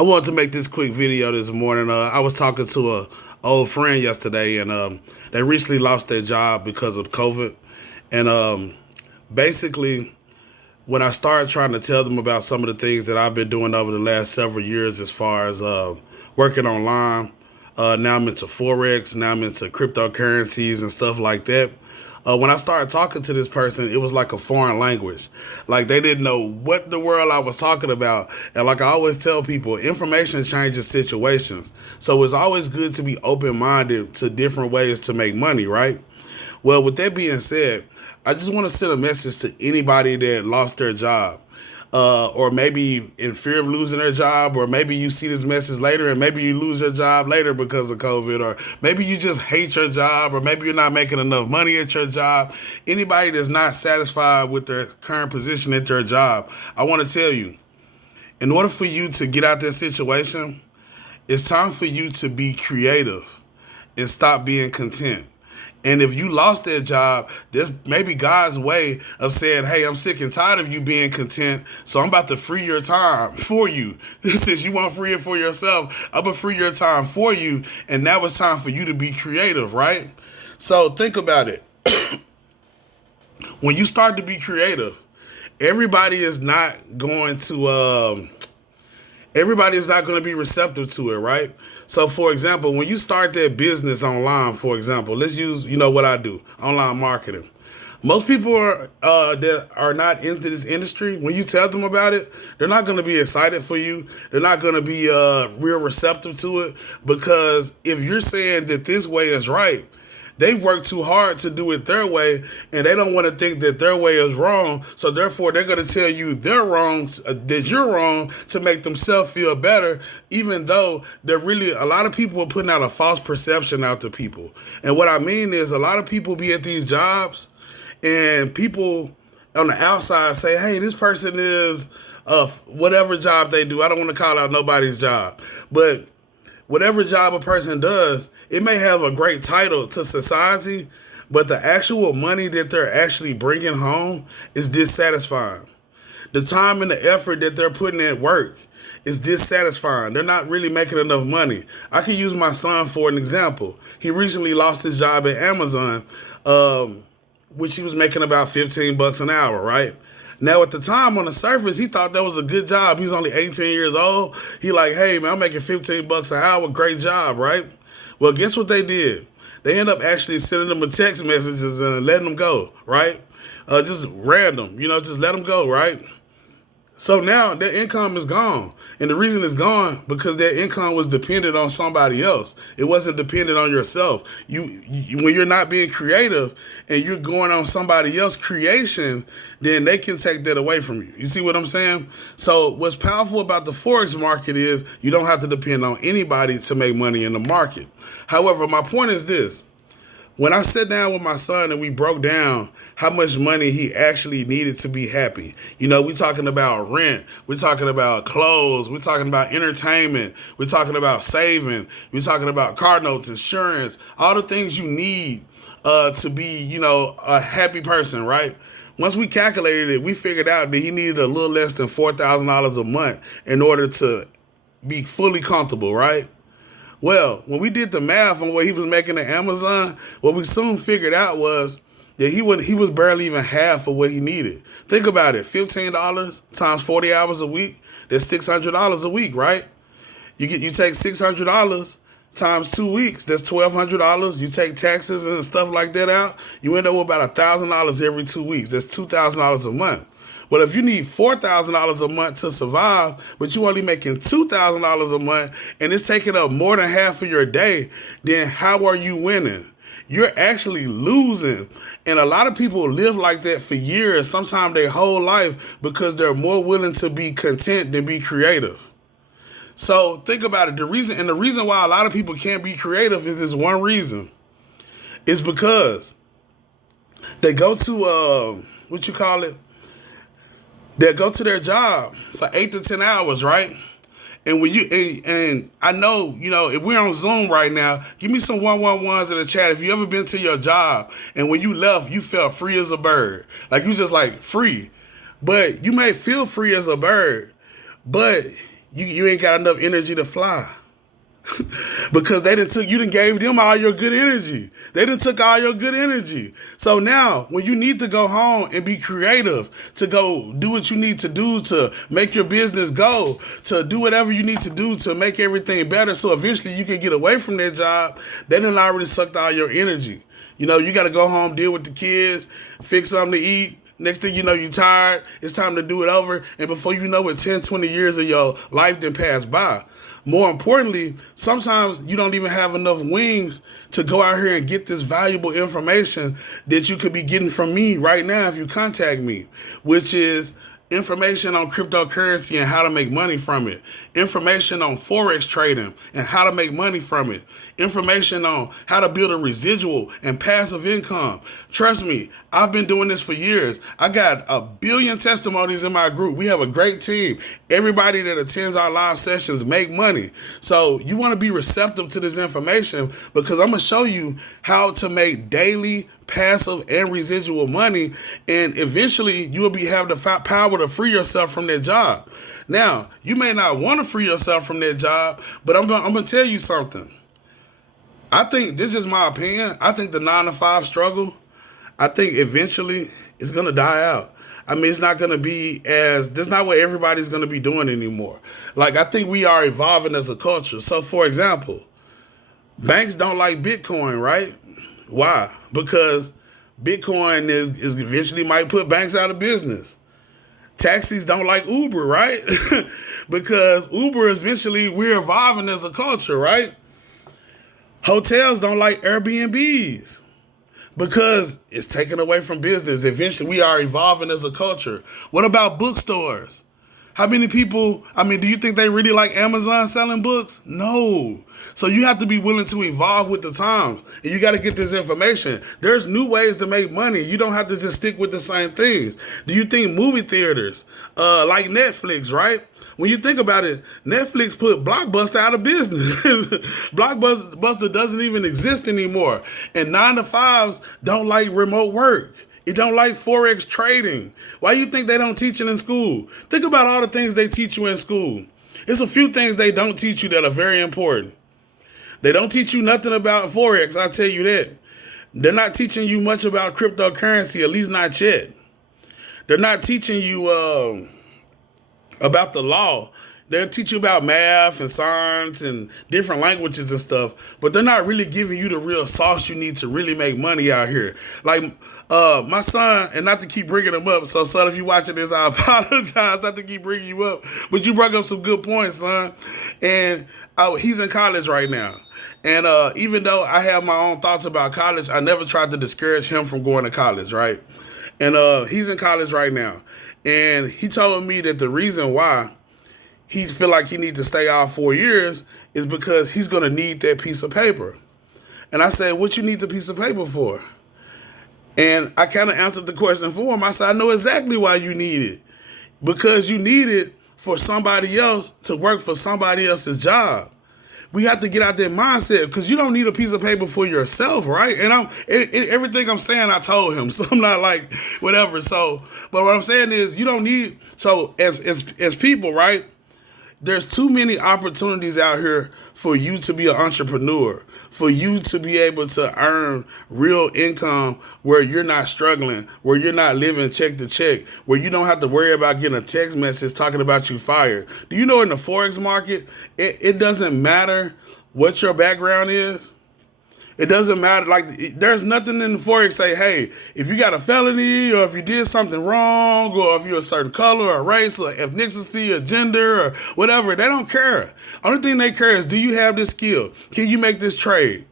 I wanted to make this quick video this morning. I was talking to a old friend yesterday, and they recently lost their job because of COVID. And basically, when I started trying to tell them about some of the things that I've been doing over the last several years, as far as working online, now I'm into Forex, now I'm into cryptocurrencies and stuff like that. When I started talking to this person, it was like a foreign language. Like they didn't know what the world I was talking about. And like I always tell people, information changes situations. So it's always good to be open-minded to different ways to make money, right? Well, with that being said, I just want to send a message to anybody that lost their job. Or maybe in fear of losing their job, or maybe you see this message later and maybe you lose your job later because of COVID, or maybe you just hate your job, or maybe you're not making enough money at your job. Anybody that's not satisfied with their current position at their job, I want to tell you, in order for you to get out that situation, it's time for you to be creative and stop being content. And if you lost that job, there's maybe God's way of saying, hey, I'm sick and tired of you being content, so I'm about to free your time for you. Since you won't free it for yourself, I'm going to free your time for you, and now it's time for you to be creative, right? So think about it. When you start to be creative, everybody is not going to... everybody is not going to be receptive to it, right? So, for example, when you start that business online, for example, let's use, what I do, online marketing. Most people that are not into this industry, when you tell them about it, they're not going to be excited for you. They're not going to be real receptive to it, because if you're saying that this way is right, they've worked too hard to do it their way, and they don't want to think that their way is wrong. So therefore, they're going to tell you they're wrong, that you're wrong, to make themselves feel better, even though they're really, a lot of people are putting out a false perception out to people. And what I mean is, a lot of people be at these jobs, and people on the outside say, hey, this person is whatever job they do. I don't want to call out nobody's job, but whatever job a person does, it may have a great title to society, but the actual money that they're actually bringing home is dissatisfying. The time and the effort that they're putting at work is dissatisfying. They're not really making enough money. I can use my son for an example. He recently lost his job at Amazon, which he was making about $15 an hour, right? Now, at the time, on the surface, he thought that was a good job. He's only 18 years old. He like, hey, man, I'm making $15 an hour. Great job, right? Well, guess what they did? They end up actually sending them a text messages and letting them go, right? Just random, just let them go, right? So now their income is gone. And the reason it's gone, because their income was dependent on somebody else. It wasn't dependent on yourself. You when you're not being creative and you're going on somebody else's creation, then they can take that away from you. You see what I'm saying? So what's powerful about the Forex market is you don't have to depend on anybody to make money in the market. However, my point is this. When I sat down with my son and we broke down how much money he actually needed to be happy, we're talking about rent, we're talking about clothes, we're talking about entertainment, we're talking about saving, we're talking about car notes, insurance, all the things you need to be, a happy person, right? Once we calculated it, we figured out that he needed a little less than $4,000 a month in order to be fully comfortable, right? Well, when we did the math on what he was making at Amazon, what we soon figured out was that he was barely even half of what he needed. Think about it. $15 times 40 hours a week, that's $600 a week, right? You take $600 times 2 weeks, that's $1,200. You take taxes and stuff like that out, you end up with about $1,000 every 2 weeks. That's $2,000 a month. Well, if you need $4,000 a month to survive, but you're only making $2,000 a month, and it's taking up more than half of your day, then how are you winning? You're actually losing. And a lot of people live like that for years, sometimes their whole life, because they're more willing to be content than be creative. So think about it. The reason why a lot of people can't be creative is this one reason. It's because they go to, they'll go to their job for 8 to 10 hours, right? And when and I know, if we're on Zoom right now, give me some 111s in the chat. If you ever been to your job and when you left, you felt free as a bird. Like you just like free. But you may feel free as a bird, but you ain't got enough energy to fly. Because you done gave them all your good energy. They done took all your good energy. So now, when you need to go home and be creative, to go do what you need to do to make your business go, to do whatever you need to do to make everything better, so eventually you can get away from that job, they done already sucked all your energy. You know, you got to go home, deal with the kids, fix something to eat. Next thing you know, you're tired. It's time to do it over. And before you know it, 10, 20 years of your life then pass by. More importantly, sometimes you don't even have enough wings to go out here and get this valuable information that you could be getting from me right now if you contact me, which is information on cryptocurrency and how to make money from it, information on Forex trading and how to make money from it, information on how to build a residual and passive income. Trust me, I've been doing this for years. I got 1 billion testimonies in my group. We have a great team. Everybody that attends our live sessions make money. So you want to be receptive to this information, because I'm going to show you how to make daily passive and residual money, and eventually you will have the power to free yourself from that job. Now, you may not want to free yourself from that job, but I'm going to tell you something. I think, this is my opinion, I think the 9-to-5 struggle, I think eventually it's going to die out. I mean, it's not going to be that's not what everybody's going to be doing anymore. Like, I think we are evolving as a culture. So, for example, banks don't like Bitcoin, right? Why? Because Bitcoin is eventually might put banks out of business. Taxis don't like Uber, right? Because Uber eventually, we're evolving as a culture, right? Hotels don't like Airbnbs because it's taken away from business. Eventually, we are evolving as a culture. What about bookstores? How many people, do you think they really like Amazon selling books? No. So you have to be willing to evolve with the times. And you got to get this information. There's new ways to make money. You don't have to just stick with the same things. Do you think movie theaters, like Netflix, right? When you think about it, Netflix put Blockbuster out of business. Blockbuster doesn't even exist anymore. And 9-to-5s don't like remote work. It don't like Forex trading. Why you think they don't teach it in school? Think about all the things they teach you in school. It's a few things they don't teach you that are very important. They don't teach you nothing about Forex, I'll tell you that. They're not teaching you much about cryptocurrency, at least not yet. They're not teaching you about the law. They'll teach you about math and science and different languages and stuff, but they're not really giving you the real sauce you need to really make money out here. Like my son, and not to keep bringing him up, so son, if you're watching this, I apologize not to keep bringing you up, but you brought up some good points, son. And he's in college right now. And even though I have my own thoughts about college, I never tried to discourage him from going to college, right? And he's in college right now. And he told me that the reason why he feel like he needs to stay out 4 years is because he's going to need that piece of paper. And I said, what you need the piece of paper for? And I kind of answered the question for him. I said, I know exactly why you need it. Because you need it for somebody else to work for somebody else's job. We have to get out that mindset, because you don't need a piece of paper for yourself, right? And everything I'm saying, I told him, so I'm not like whatever. So, but what I'm saying is, you don't need. So as people, right? There's too many opportunities out here for you to be an entrepreneur, for you to be able to earn real income where you're not struggling, where you're not living check to check, where you don't have to worry about getting a text message talking about you fired. Do you know in the Forex market, it doesn't matter what your background is? It doesn't matter. Like, there's nothing in the Forex say, hey, if you got a felony or if you did something wrong or if you're a certain color or race or ethnicity or gender or whatever, they don't care. Only thing they care is, do you have this skill? Can you make this trade?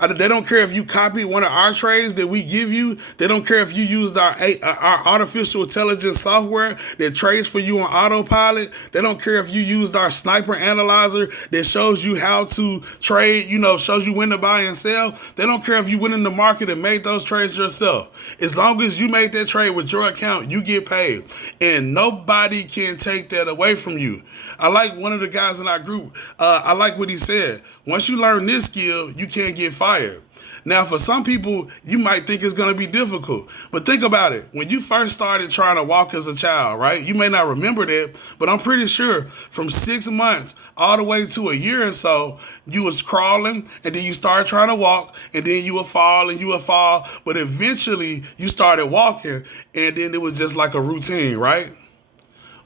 They don't care if you copy one of our trades that we give you. They don't care if you used our artificial intelligence software that trades for you on autopilot. They don't care if you used our sniper analyzer that shows you how to trade, shows you when to buy and sell. They don't care if you went in the market and made those trades yourself. As long as you made that trade with your account, you get paid. And nobody can take that away from you. I like one of the guys in our group. I like what he said. Once you learn this skill, you can't get fired. inspired. Now, for some people, you might think it's going to be difficult, but think about it. When you first started trying to walk as a child, right? You may not remember that, but I'm pretty sure from 6 months all the way to a year or so, you was crawling, and then you started trying to walk, and then you would fall and you would fall, but eventually you started walking, and then it was just like a routine, right?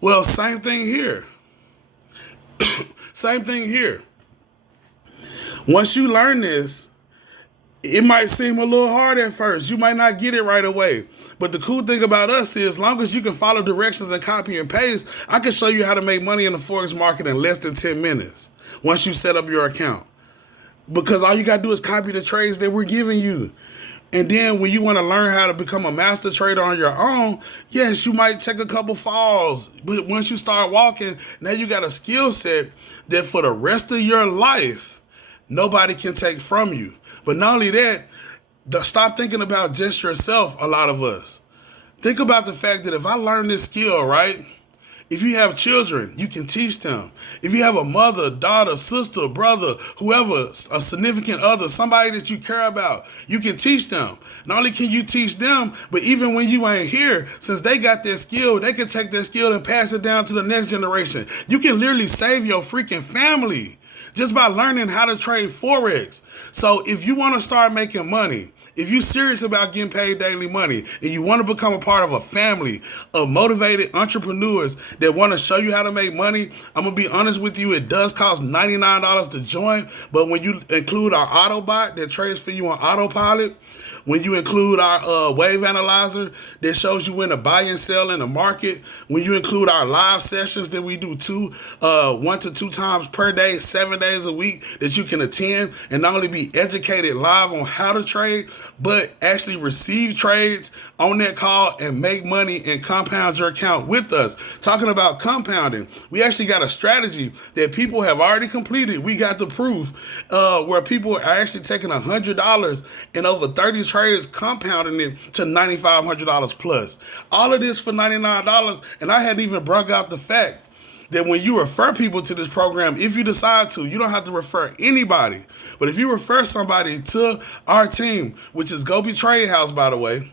Well, same thing here. Same thing here. Once you learn this, it might seem a little hard at first. You might not get it right away. But the cool thing about us is, as long as you can follow directions and copy and paste, I can show you how to make money in the Forex market in less than 10 minutes once you set up your account. Because all you got to do is copy the trades that we're giving you. And then when you want to learn how to become a master trader on your own, yes, you might take a couple falls. But once you start walking, now you got a skill set that for the rest of your life, nobody can take from you. But not only that, stop thinking about just yourself, a lot of us. Think about the fact that if I learn this skill, right? If you have children, you can teach them. If you have a mother, daughter, sister, brother, whoever, a significant other, somebody that you care about, you can teach them. Not only can you teach them, but even when you ain't here, since they got their skill, they can take their skill and pass it down to the next generation. You can literally save your freaking family just by learning how to trade Forex. So if you want to start making money, if you're serious about getting paid daily money, and you want to become a part of a family of motivated entrepreneurs that want to show you how to make money, I'm going to be honest with you, it does cost $99 to join. But when you include our Autobot that trades for you on autopilot, when you include our wave analyzer that shows you when to buy and sell in the market, when you include our live sessions that we do 1 to 2 times per day, 7 days a week, that you can attend and not only be educated live on how to trade, but actually receive trades on that call and make money and compound your account with us. Talking about compounding, we actually got a strategy that people have already completed. We got the proof where people are actually taking $100 and over 30 trades, compounding it to $9,500 plus. All of this for $99, and I hadn't even brought out the fact that when you refer people to this program, if you decide to, you don't have to refer anybody. But if you refer somebody to our team, which is PrivateTradeRoom, by the way,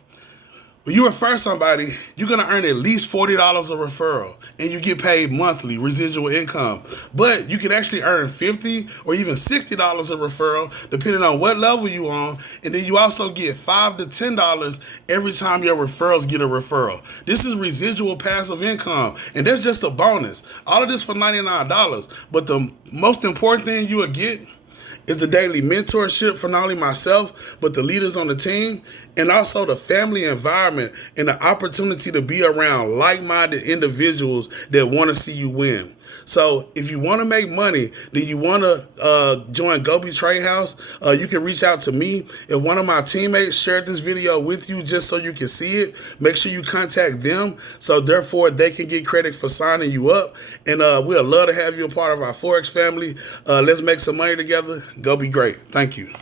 when you refer somebody, you're going to earn at least $40 a referral, and you get paid monthly residual income. But you can actually earn $50 or even $60 a referral, depending on what level you on. And then you also get $5 to $10 every time your referrals get a referral. This is residual passive income, and that's just a bonus. All of this for $99. But the most important thing you will get is the daily mentorship for not only myself, but the leaders on the team, and also the family environment and the opportunity to be around like-minded individuals that want to see you win. So if you want to make money, then you want to join PrivateTradeRoom, you can reach out to me. If one of my teammates shared this video with you just so you can see it, make sure you contact them so therefore they can get credit for signing you up. And we'd love to have you a part of our Forex family. Let's make some money together. Go be great. Thank you.